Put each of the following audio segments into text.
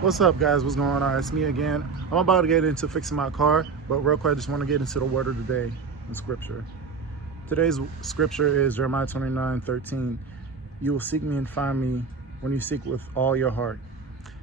What's up, guys? What's going on? It's me again. I'm about to get into fixing my car, but real quick, I just want to get into the word of the day in scripture. Today's scripture is Jeremiah 29:13. You will seek me and find me when you seek with all your heart.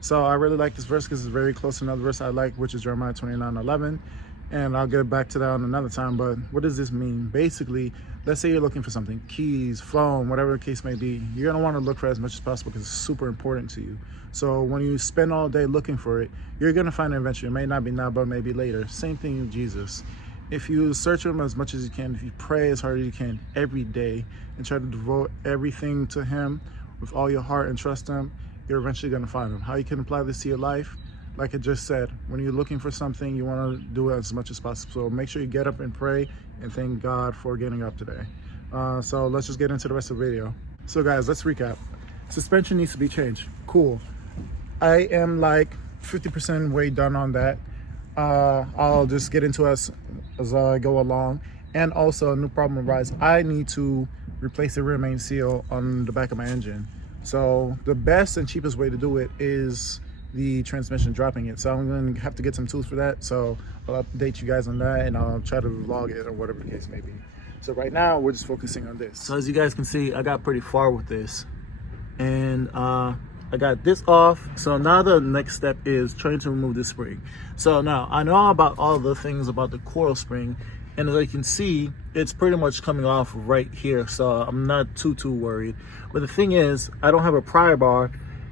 So I really like this verse because it's very close to another verse I like, which is Jeremiah 29:11. And I'll get back to that on another time. But what does this mean? Basically, let's say you're looking for something, keys, phone, whatever the case may be. You're going to want to look for it as much as possible because it's super important to you. So when you spend all day looking for it, you're going to find it eventually. It may not be now, but maybe later. Same thing with Jesus. If you search him as much as you can, if you pray as hard as you can every day and try to devote everything to him with all your heart and trust him, you're eventually going to find him. How you can apply this to your life? Like I just said, when you're looking for something, you want to do it as much as possible. So make sure you get up and pray and thank God for getting up today. So let's just get into the rest of the video. So guys, let's recap. Suspension needs to be changed. Cool. I am like 50% way done on that. I'll just get into as I go along. And also, a new problem arises. I need to replace the rear main seal on the back of my engine. So the best and cheapest way to do it is the transmission dropping it. So I'm going to have to get some tools for that. So I'll update you guys on that and I'll try to vlog it or whatever the case may be. So right now we're just focusing on this. So as you guys can see, I got pretty far with this and I got this off. So now the next step is trying to remove this spring. So now I know about all the things about the coil spring, and as you can see, it's pretty much coming off right here. So I'm not too worried. But the thing is, I don't have a pry bar,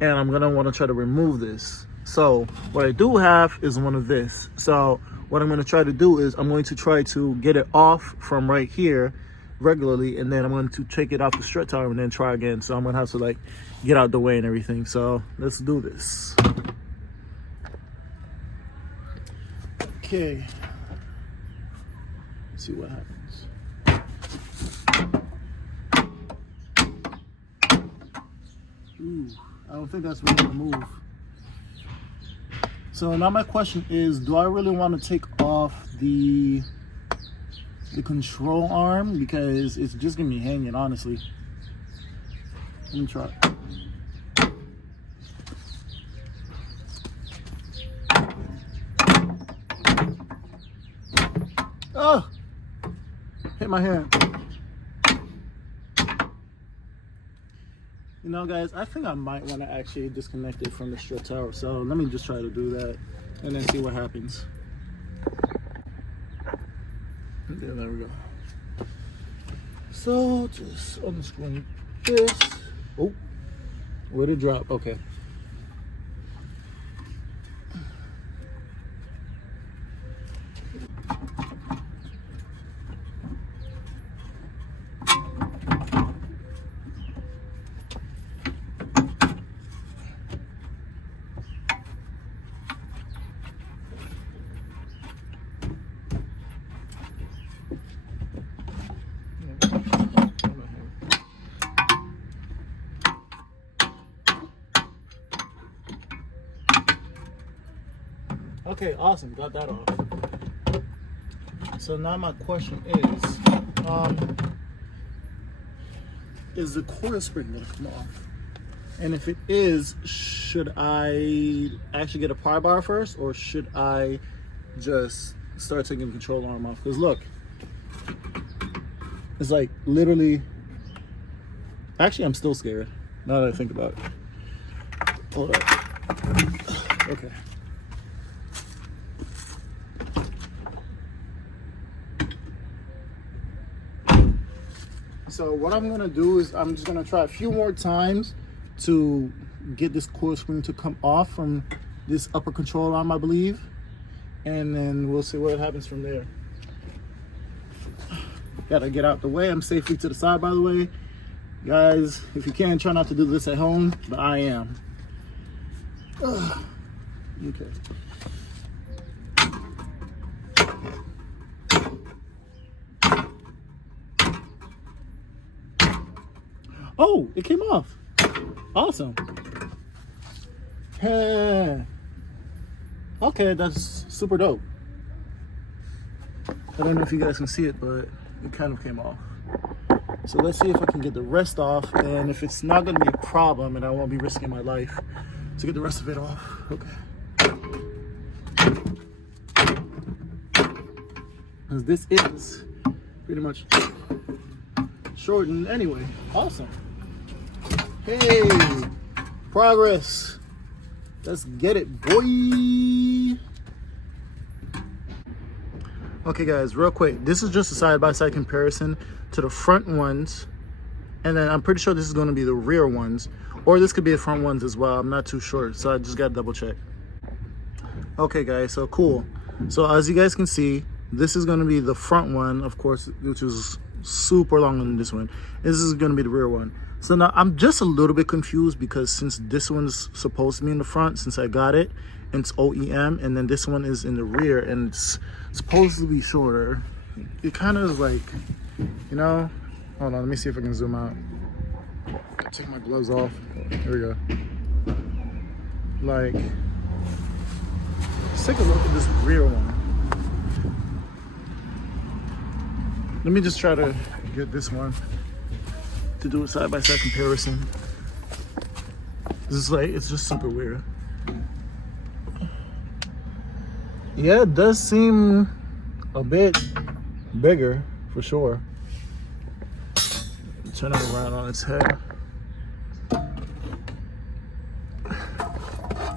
and I'm gonna want to try to remove this. So what I do have is one of this. So what I'm going to try to do is I'm going to try to get it off from right here regularly, and then I'm going to take it off the strut tower and then try again. So I'm gonna have to like get out the way and everything. So let's do this. Okay, let's see what happens. Ooh, I don't think that's really gonna move. So now my question is, do I really want to take off the control arm, because it's just gonna be hanging, honestly. Let me try. Oh, hit my hand. You know, guys, I think I might want to actually disconnect it from the strut tower. So let me just try to do that and then see what happens. Yeah, there we go. So just unscrewing this. Oh, where'd it drop? Okay. Okay, awesome, got that off. So now my question is the coil spring gonna come off? And if it is, should I actually get a pry bar first, or should I just start taking the control arm off? Because look, it's like literally, actually I'm still scared now that I think about it. Hold up. Okay. So what I'm gonna do is I'm just gonna try a few more times to get this coil spring to come off from this upper control arm, I believe, and then we'll see what happens from there. Gotta get out the way. I'm safely to the side, by the way. Guys, if you can, try not to do this at home, but I am. Okay. Oh, it came off. Awesome. Okay, that's super dope. I don't know if you guys can see it, but it kind of came off. So let's see if I can get the rest off, and if it's not going to be a problem and I won't be risking my life. to get the rest of it off. Okay. Because this is pretty much shortened anyway. Awesome. Hey, progress. Let's get it, boy. Okay guys, real quick, this is just a side-by-side comparison to the front ones, and then I'm pretty sure this is going to be the rear ones, or this could be the front ones as well. I'm not too sure, so I just got to double check. Okay guys, so cool. So as you guys can see, this is going to be the front one, of course, which is super long than this one. This is going to be the rear one. So now I'm just a little bit confused because since this one's supposed to be in the front, since I got it, and it's OEM, and then this one is in the rear and it's supposed to be shorter, it kind of like, you know, hold on, let me see if I can zoom out. Take my gloves off. Here we go. Like, let's take a look at this rear one. Let me just try to get this one to do a side-by-side comparison. This is like, it's just super weird. Yeah, it does seem a bit bigger for sure. Turn it around on its head.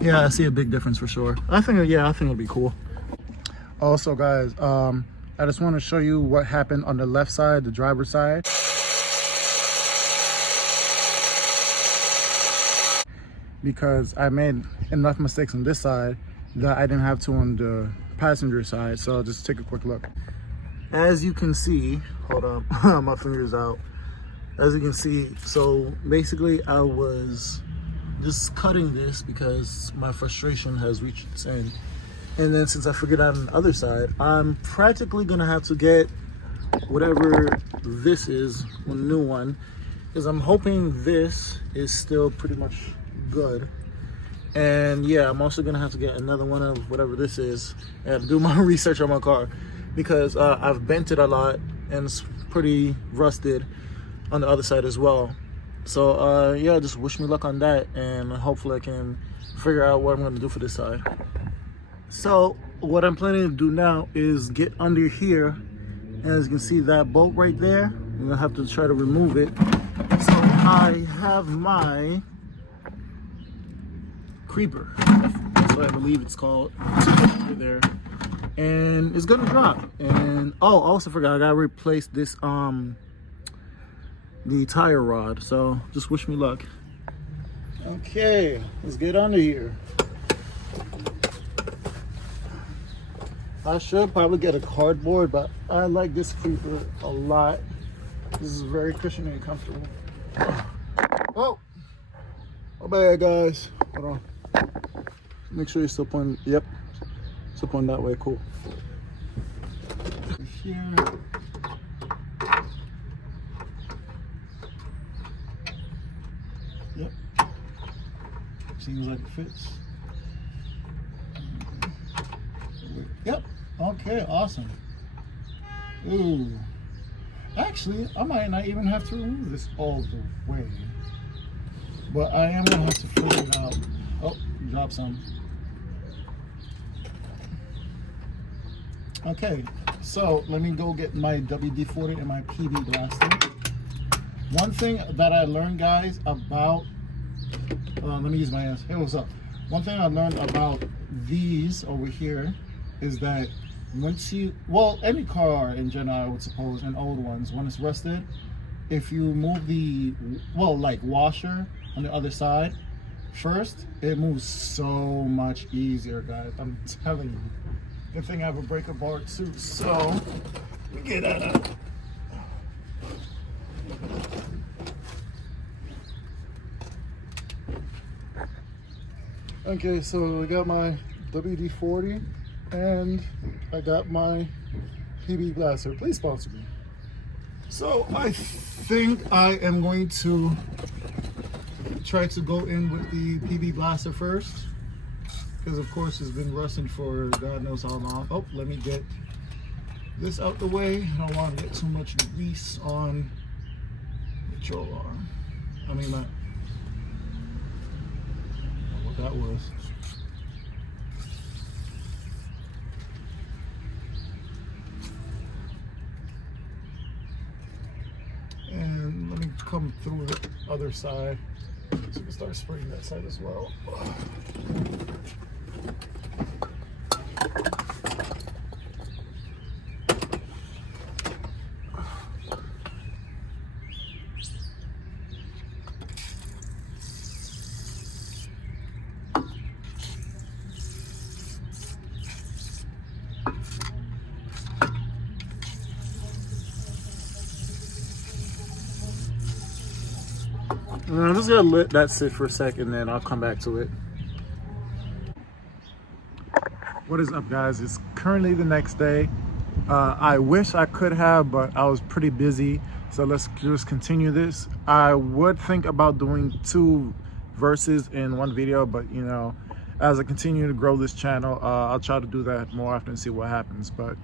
Yeah, I see a big difference for sure. I think it'll be cool. Also guys, I just want to show you what happened on the left side, the driver's side. Because I made enough mistakes on this side that I didn't have to on the passenger side. So I'll just take a quick look. As you can see, hold up, my finger's out. As you can see, so basically I was just cutting this because my frustration has reached its end. And then since I figured out on the other side, I'm practically gonna have to get whatever this is, a new one, because I'm hoping this is still pretty much good. And yeah, I'm also gonna have to get another one of whatever this is and do my research on my car, because I've bent it a lot and it's pretty rusted on the other side as well. So yeah, just wish me luck on that, and hopefully I can figure out what I'm gonna do for this side. So what I'm planning to do now is get under here, and as you can see that bolt right there, I'm gonna have to try to remove it. So I have my creeper, that's what I believe it's called, over there, and it's gonna drop. And oh, I also forgot, I gotta replace this the tire rod, so just wish me luck. Okay, let's get under here. I should probably get a cardboard, but I like this creeper a lot. This is very cushioning and comfortable. Oh, my bad guys, hold on. Make sure you're still pointing, yep, still pointing that way, cool. Here. Yep, seems like it fits. Yep, okay, awesome. Ooh, actually, I might not even have to remove this all the way, but I am gonna have to figure it out. Oh, drop some. Okay, so let me go get my WD-40 and my PB Blaster. One thing that I learned, guys, about, let me use my ass. Hey, what's up? One thing I learned about these over here is that once you, well, any car in general, I would suppose, and old ones, when it's rusted, if you move the, well, like washer on the other side first, it moves so much easier, guys. I'm telling you. Good thing I have a breaker bar too, so let me get that out. Okay, so I got my WD-40 and I got my PB Blaster. Please sponsor me. So I think I am going to try to go in with the PB Blaster first, because of course it's been rusting for God knows how long. Oh, let me get this out the way. I don't want to get too much grease on the control arm. I mean, my what that was. And let me come through the other side so we can start spraying that side as well. I'm just gonna let that sit for a second, then I'll come back to it. What is up, guys? It's currently the next day. I wish I could have, but I was pretty busy. So let's just continue this. I would think about doing 2 verses in 1 video, but you know, as I continue to grow this channel, I'll try to do that more often and see what happens. But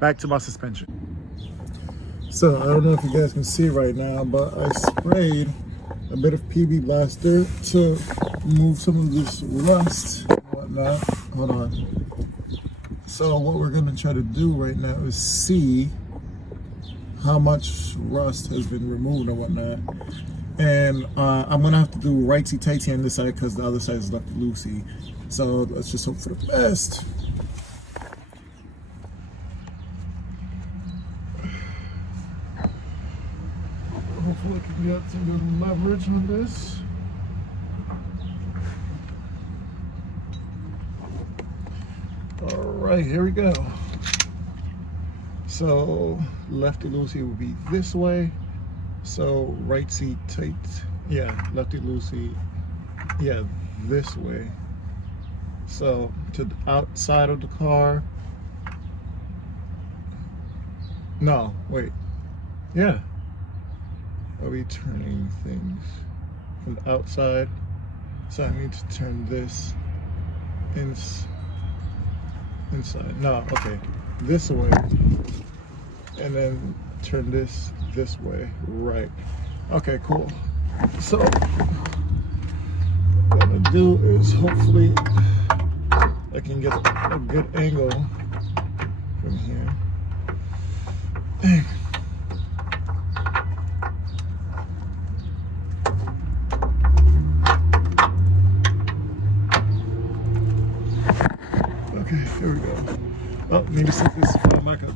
back to my suspension. So I don't know if you guys can see right now, but I sprayed a bit of PB Blaster to remove some of this rust and whatnot. Hold on. So what we're going to try to do right now is see how much rust has been removed and whatnot. And I'm going to have to do righty-tighty on this side because the other side is lefty-loosey. So let's just hope for the best. Hopefully I can get some good leverage on this. All right, here we go. So lefty loosey will be this way. So right seat tight, yeah, lefty loosey, yeah, this way. So to the outside of the car. No, wait, yeah. I'll be turning things from the outside, so I need to turn this inside. No, okay, this way, and then turn this way, right? Okay, cool. So what I'm gonna do is hopefully I can get a good angle from here. Okay, here we go. Oh, maybe set this for the mic up.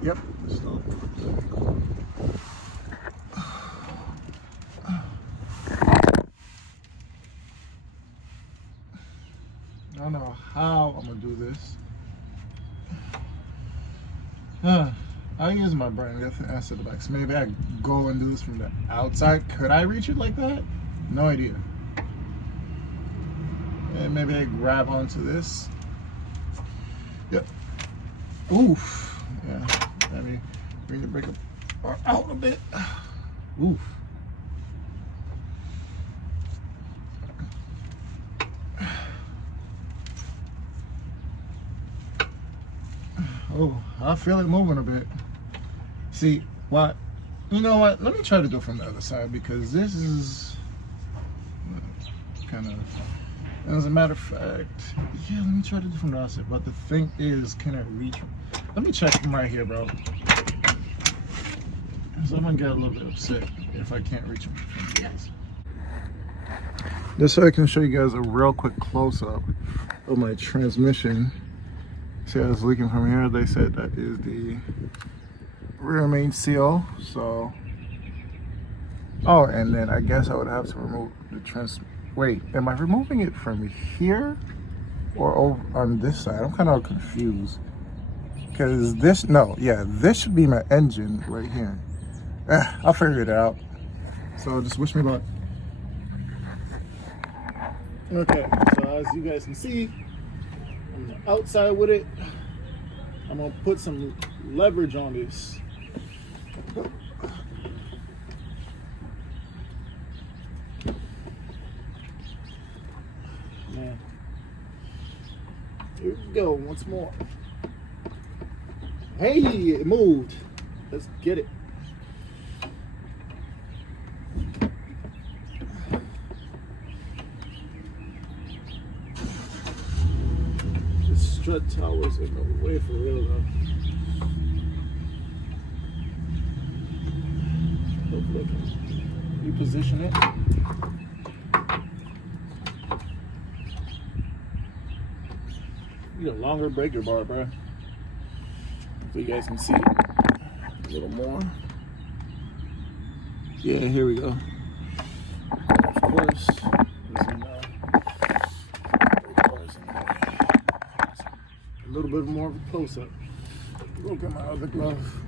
Yep. I don't know how I'm gonna do this. I'll use my brain. That's the answer to the back. So maybe I go and do this from the outside. Could I reach it like that? No idea. And maybe I grab onto this. Yep. Oof. Yeah. Let me bring the breaker out a bit. Oof. Oh, I feel it moving a bit. See, what? You know what? Let me try to do it from the other side because this is kind of. As a matter of fact, yeah, let me try to do it from the other side. But the thing is, can I reach? Let me check from right here, bro. So I'm gonna get a little bit upset if I can't reach them. Yes. Just so I can show you guys a real quick close-up of my transmission. See how it's leaking from here? They said that is the rear main seal. So, oh, and then I guess I would have to remove the wait, am I removing it from here or over on this side? I'm kind of confused. Because this, no, yeah, this should be my engine right here. I'll figure it out. So just wish me luck. Okay, so as you guys can see, I'm outside with it. I'm gonna put some leverage on this. Man. Here we go, once more. Hey, it moved. Let's get it. This strut tower's in the way for real though. Hopefully I can reposition it. Need a longer breaker bar, bro. So you guys can see it a little more. Yeah, here we go. Of course, a little bit more of a close-up. Look at my other glove.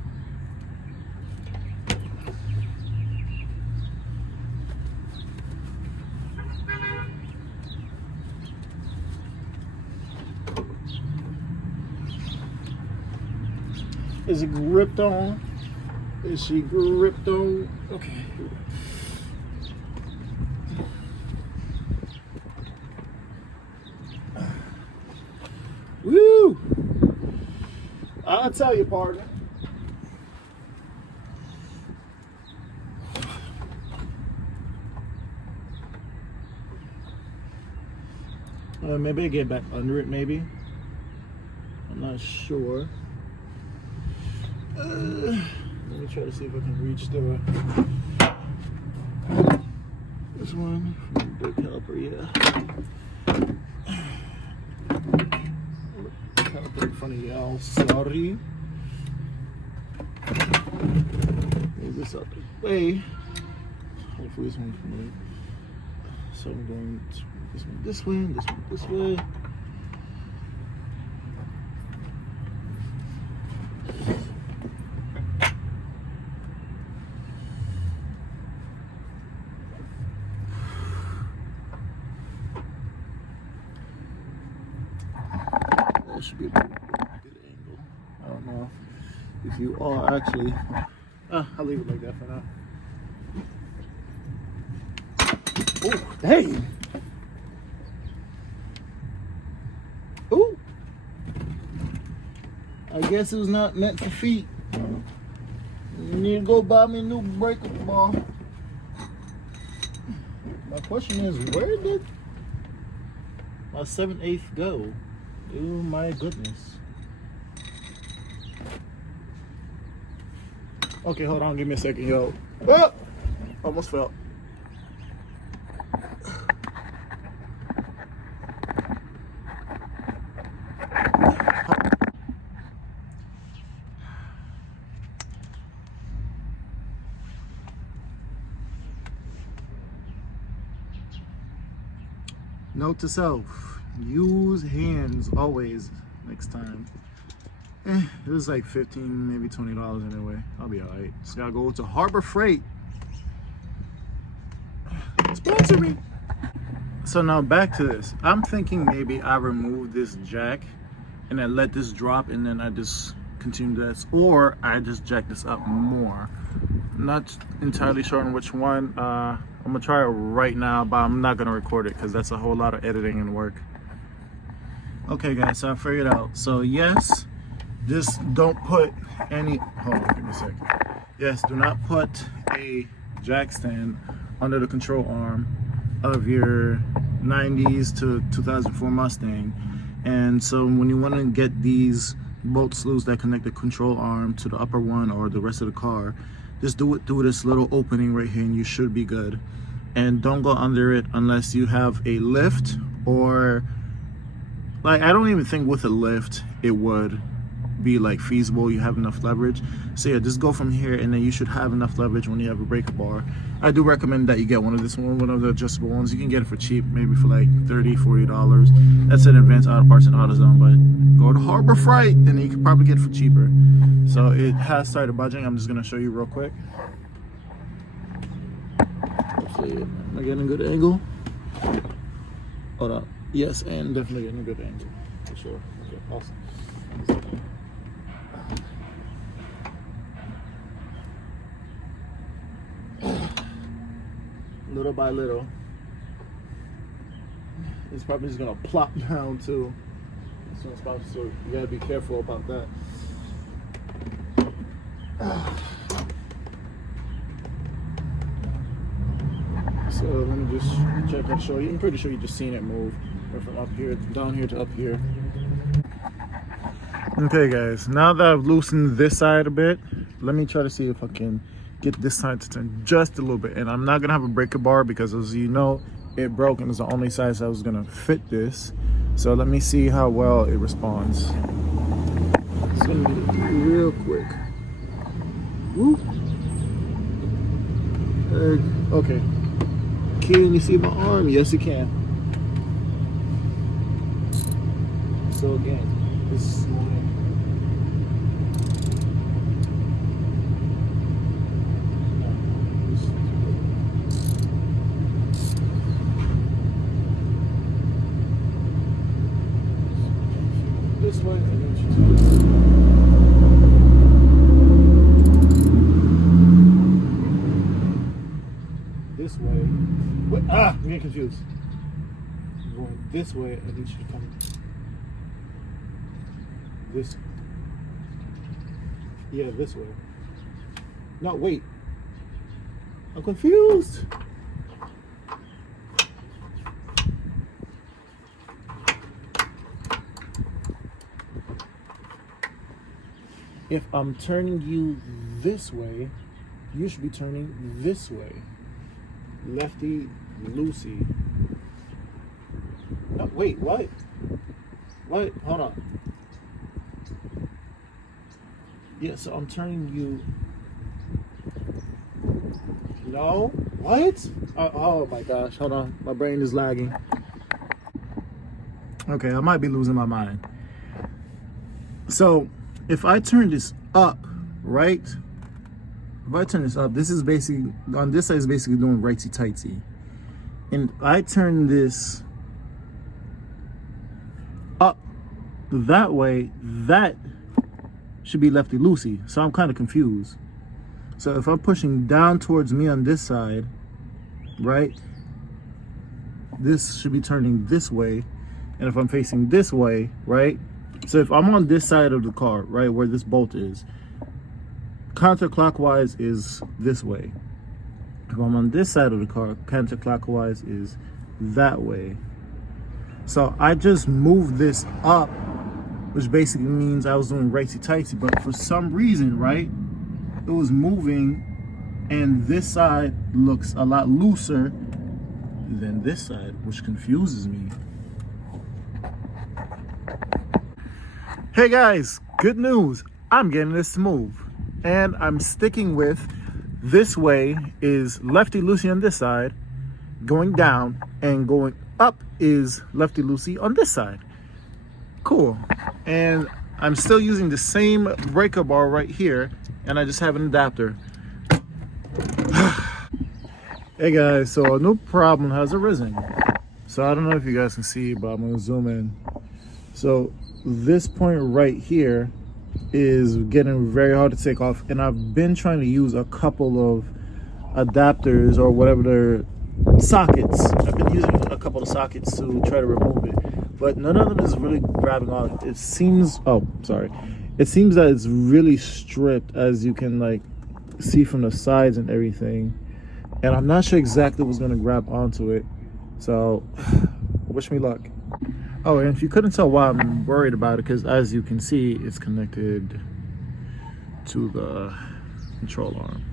Is it gripped on? Is she gripped on? Okay. Woo! I'll tell you, partner. Maybe I get back under it, maybe. I'm not sure. Let me try to see if I can reach this one. Brake caliper, yeah. Caliper in front of y'all, sorry. Move this out the way. Hopefully this one's moving. So I'm going this one this way, and this one this way. Should be a good angle. I don't know if you are actually. I'll leave it like that for now. Oh, dang! Oh, I guess it was not meant for feet. You need to go buy me a new breaker bar. My question is, where did my 7/8 go? Oh my goodness. Okay, hold on, give me a second, yo. Oh! Almost fell. Note to self, use hands always next time. It was like $15, maybe $20 anyway. I'll be alright. Just gotta go to Harbor Freight. Sponsor me. So now back to this. I'm thinking maybe I remove this jack and I let this drop and then I just continue this, or I just jack this up more. I'm not entirely sure on which one. I'm gonna try it right now, but I'm not gonna record it because that's a whole lot of editing and work. Okay guys, so I figured out. So yes, just don't put any, hold on, give me a second. Yes, do not put a jack stand under the control arm of your 90s to 2004 Mustang. And so when you want to get these bolt sleeves that connect the control arm to the upper one or the rest of the car, just do it through this little opening right here and you should be good. And don't go under it unless you have a lift, or like, I don't even think with a lift it would be like feasible, you have enough leverage. So yeah, just go from here and then you should have enough leverage when you have a breaker bar. I do recommend that you get one of the adjustable ones. You can get it for cheap, maybe for like $30-$40. That's at Advanced Auto Parts and AutoZone, but go to Harbor Freight and then you can probably get it for cheaper. So it has started budging. I'm just gonna show you real quick. Hopefully, am I getting a good angle? Hold up. Yes, and definitely getting a good angle for sure. Okay, awesome. little by little. It's probably just gonna plop down too. This one's probably, so you gotta be careful about that. So let me just check and show you. I'm pretty sure you just seen it move from up here, down here to up here. Okay guys, now that I've loosened this side a bit, let me try to see if I can get this side to turn just a little bit. And I'm not gonna have a breaker bar because, as you know, it broke and it's the only size I was gonna fit this. So let me see how well it responds. It's gonna be real quick. Woo. Okay. Can you see my arm? Yes, you can. So again, this is this way, and then this way. Wait, I'm getting confused. I'm going this way, I need you to come this. Yeah, this way. No, wait. I'm confused. If I'm turning you this way, you should be turning this way. Lefty loosey. No, wait, what? What? Hold on. Yeah, so I'm turning you. No? What? Oh my gosh, hold on. My brain is lagging. Okay, I might be losing my mind. So, if I turn this up, right? If I turn this up, this is basically, on this side is basically doing righty-tighty. And I turn this up that way, that should be lefty-loosey. So I'm kind of confused. So if I'm pushing down towards me on this side, right? This should be turning this way. And if I'm facing this way, right? So if I'm on this side of the car, right, where this bolt is, counterclockwise is this way. If I'm on this side of the car, counterclockwise is that way. So I just moved this up, which basically means I was doing righty-tighty, but for some reason, right, it was moving and this side looks a lot looser than this side, which confuses me. Hey guys, good news. I'm getting this smooth. And I'm sticking with this way is lefty-loosey on this side, going down, and going up is lefty-loosey on this side. Cool. And I'm still using the same breaker bar right here, and I just have an adapter. Hey guys, so a new problem has arisen. So I don't know if you guys can see, but I'm gonna zoom in. So this point right here is getting very hard to take off, and I've been trying to use a couple of adapters or whatever they're sockets. I've been using a couple of sockets to try to remove it, but none of them is really grabbing on. It seems, oh sorry, it seems that it's really stripped, as you can like see from the sides and everything, and I'm not sure exactly what's going to grab onto it. So wish me luck. Oh, and if you couldn't tell why I'm worried about it, because as you can see, it's connected to the control arm.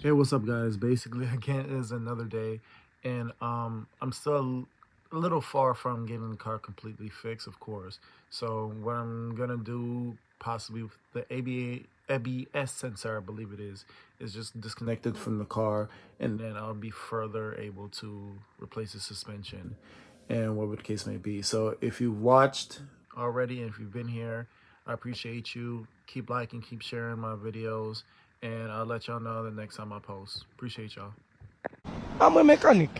Hey, what's up guys? Basically, again, it is another day, and I'm still a little far from getting the car completely fixed, of course. So what I'm gonna do, possibly with the ABS sensor, I believe it is just disconnected from the car, and then I'll be further able to replace the suspension and whatever the case may be. So if you've watched already and if you've been here, I appreciate you. Keep liking, keep sharing my videos, and I'll let y'all know the next time I post. Appreciate y'all. I'm a mechanic.